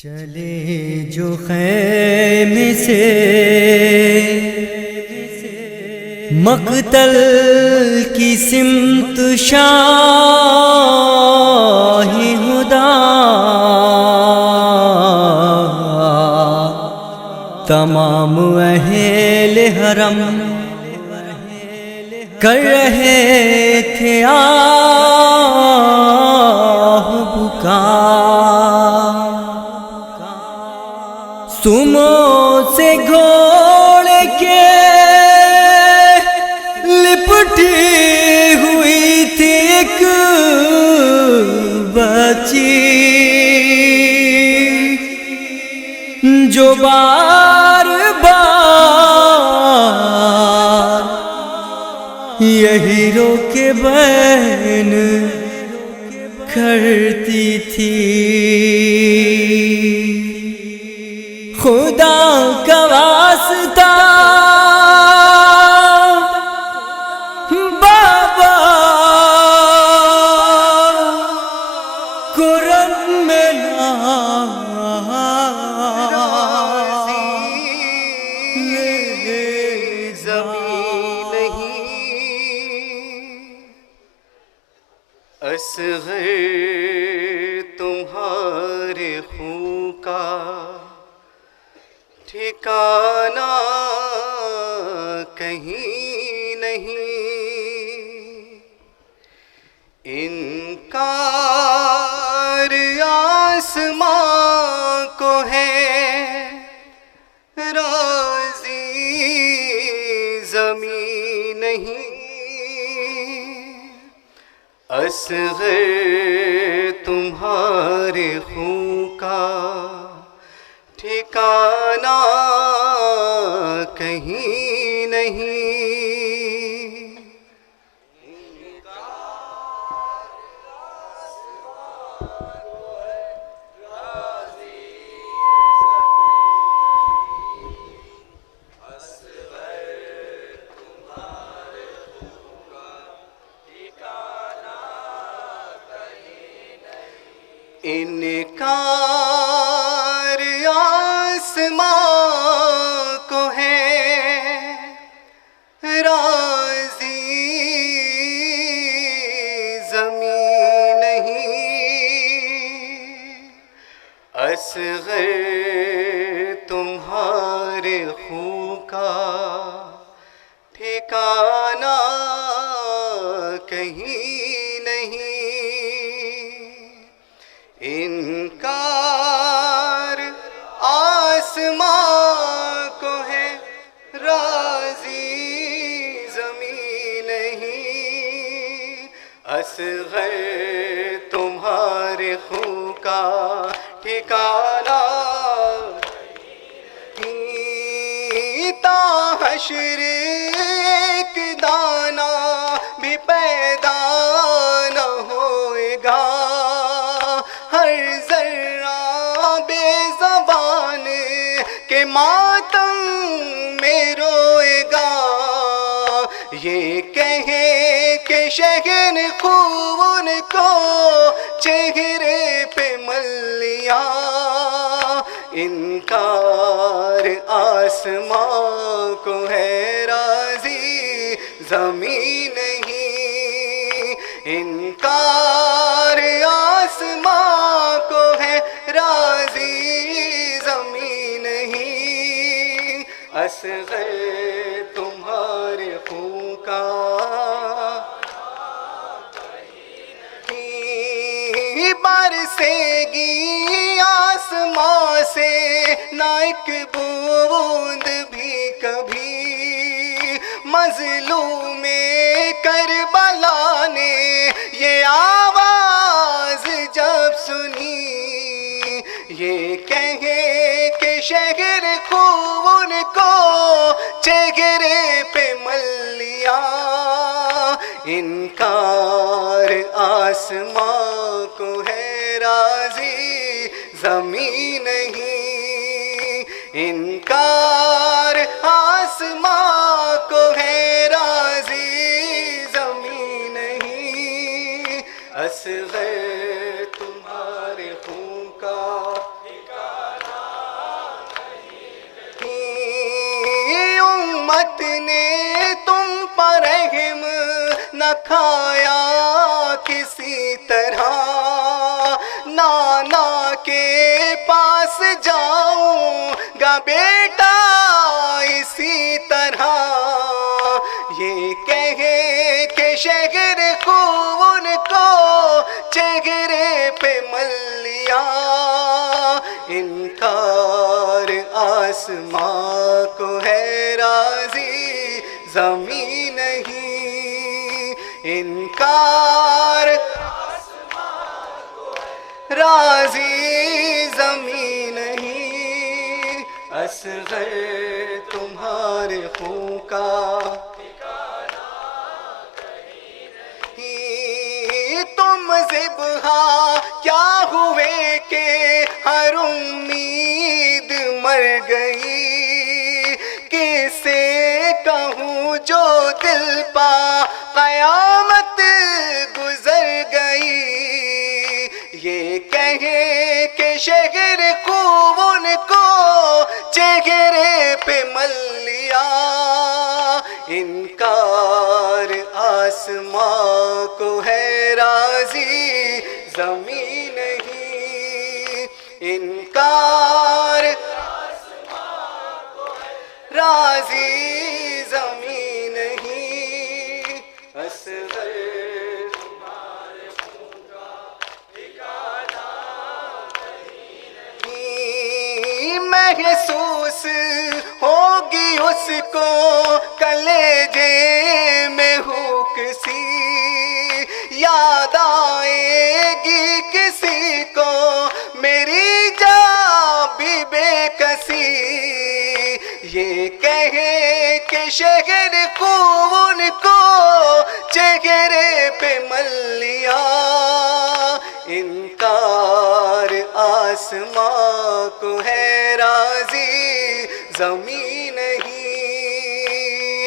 چلے جو خیمے سے مقتل کی سمت شاہ ہدا، تمام اہل حرم کر رہے تھے آہ بکا، سمو سے گھوڑ کے لپٹی ہوئی تھی ایک بچی، جو بار بار یہی رو کے بین کرتی تھی، خدا کا واسطہ بابا قرآن میں زمین نہیں اصغر تمہارے خون کا ٹھکانہ کہیں نہیں، انکار آسمان کو ہے راضی زمین نہیں، اصغر تمہارے خون کا ٹھکانہ کہیں نہیں، انکار آسمان کو ہے راضی زمین نہیں، اصغر تمہارے خون کا ٹھکانہ کہیں نہیں، انکار آسمان کو ہے راضی زمین نہیں، اصغر تمہارے خون کا ٹھکانہ تا حشر ایک دانہ بھی پیدا نہ ہوئے گا، ہر ذرہ بے زبان کے ماتم میں روئے گا، یہ کہے کہ شہر خون کو چہرے پہ مل لیا، انکار آسمان کو ہے راضی زمین نہیں، انکار آسمان کو ہے راضی زمین نہیں، اصغر تمہارے خون کا برسے گی آسمان سے نہ ایک بوند بھی کبھی، مظلوم کربلا نے یہ آواز جب سنی، یہ کہے کہ شہر خون کو چہرے پہ مل لیا، انکار آسمان کو ہے راضی زمین نہیں، انکار آسمان کو ہے راضی زمین نہیں، اصغر تمہارے خون کا امت نے تم پر رحم نہ کھایا کسی طرح، نانا کے پاس جاؤں گا بیٹا اسی طرح، یہ کہے کہ شہر خون کو چہرے پہ مل لیا، انکار آسماں کو ہے راضی زمین نہیں، انکار راضی زمین نہیں، اصغر تمہارے خون کا تم ذبحہ کیا ہوئے کہ ہر امید مر گئی، کسے کہوں جو دل پا قیامت گزر گئی، یہ کہے کہ شہر خون کو چہرے پہ مل لیا، انکار آسماں کو ہے راضی زمین نہیں، انکار راضی زمین نہیں، اصغر محسوس ہوگی اس کو کلیجے میں ہوک سی، یاد آئے گی کسی کو میری جاں بھی بے کسی، یہ کہے کہ شہر خون کو چہرے پہ مل لیا، انکار آسماں کو ہے راضی زمین نہیں،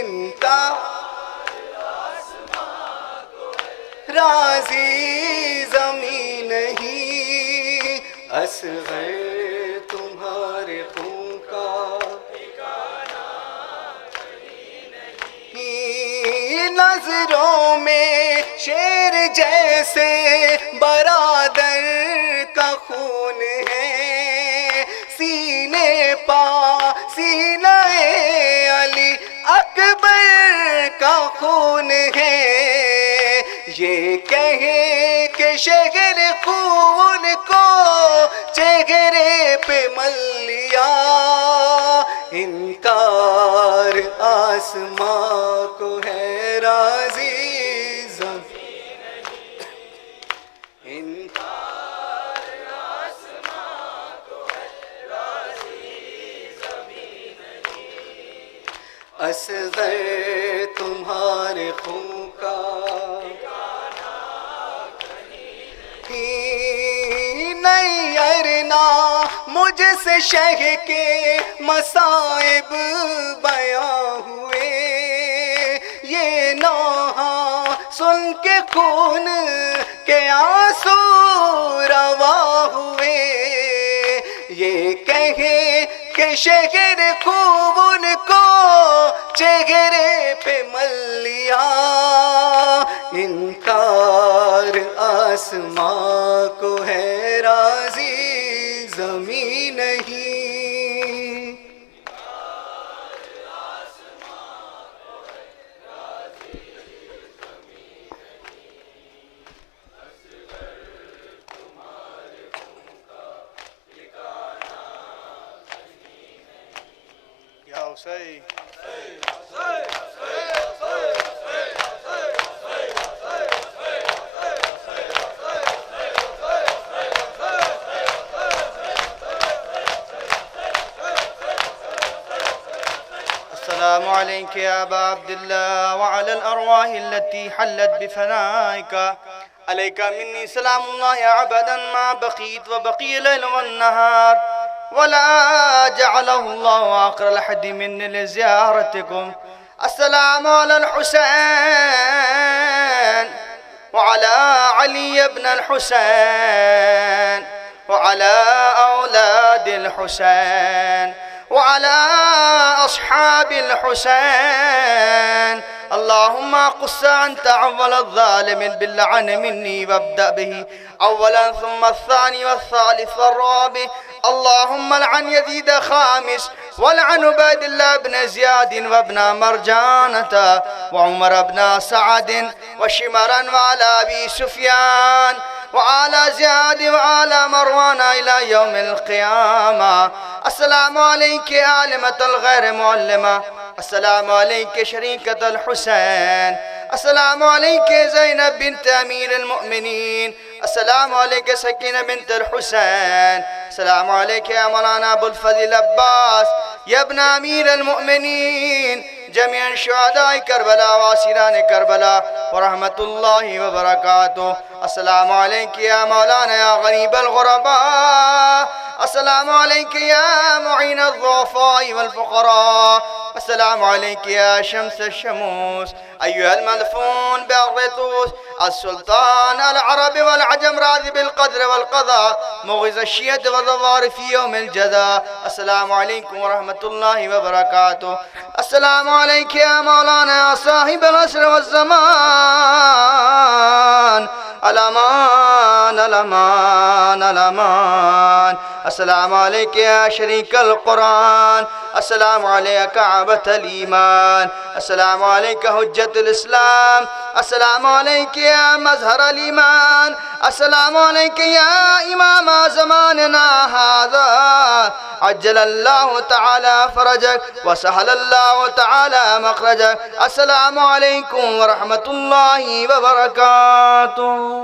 انکار راضی زمین نہیں، اصغر تمہارے خون کا نظروں میں شیر جیسے برادر کا خون ہے، سینے پا سینہ علی اکبر کا خون ہے، یہ کہے کہ شہر خون کو چہرے پہ مل لیا، انکار آسماں کو ہے راضی زمین نہیں، انکار آسماں کو ہے راضی زمین نہیں، اصغر تمہارے خون کا نہیں ارنا مجھ سے شہ کے مصائب بیاں ہوئے، یہ نوحہ سن کے خون کے آنسو رواں ہوئے، یہ کہے کہ شہر خون کو چہرے پہ مل لیا، انکار آسماں کو ہے راضی زمین نہیں، یا حسین السلام عليك يا أبا عبد الله وعلى الأرواح التي حلت بفنائك، عليك مني سلام الله عبدا ما بقيت وبقي الليل والنهار، ولا جعله الله آخر الحد مني لزيارتكم. السلام على الحسين وعلى علي بن الحسين وعلى أولاد الحسين وعلى أصحاب الحسين. اللهم قص أنت أول الظالم باللعن مني وابدأ به أولا ثم الثاني والثالث والرابع. اللهم لعن يزيد خامس، ولعن عبيد الله بن زياد وابن مرجانة وعمر بن سعد وشمرا وعلى أبي سفيان وعلى زياد وعلى مروان إلى يوم القيامة. السلام عليك يا عالمة الغير معلمة، السلام عليك شريكة الحسين، السلام عليك زينب بنت أمير المؤمنين، السلام عليك سكينة بنت الحسين، السلام عليك يا مولانا أبو الفضل عباس يا ابن أمير المؤمنين، جميع شهداء كربلاء واسران كربلاء ورحمة الله وبركاته. السلام عليك يا مولانا يا غريب الغرباء، السلام عليك يا معين الضعفاء والفقراء، السلام عليك يا شمس الشموس أيها المدفون بأغرطوس، السلطان العرب والعجم راضي بالقدر والقضاء، مغيظ الشيعة والظوار في يوم الجزاء. السلام عليكم ورحمة الله وبركاته. السلام عليك يا مولانا يا صاحب العصر والزمان، الأمان الأمان الأمان. السلام عليك يا شريك القرآن، السلام عليك كعبة الإيمان، السلام عليك حجة الإسلام، السلام عليك يا مظهر الإيمان، السلام عليك يا إمام زماننا هذا، عجل الله تعالى فرجك وسهل الله تعالى مخرجك. السلام عليكم ورحمة الله وبركاته.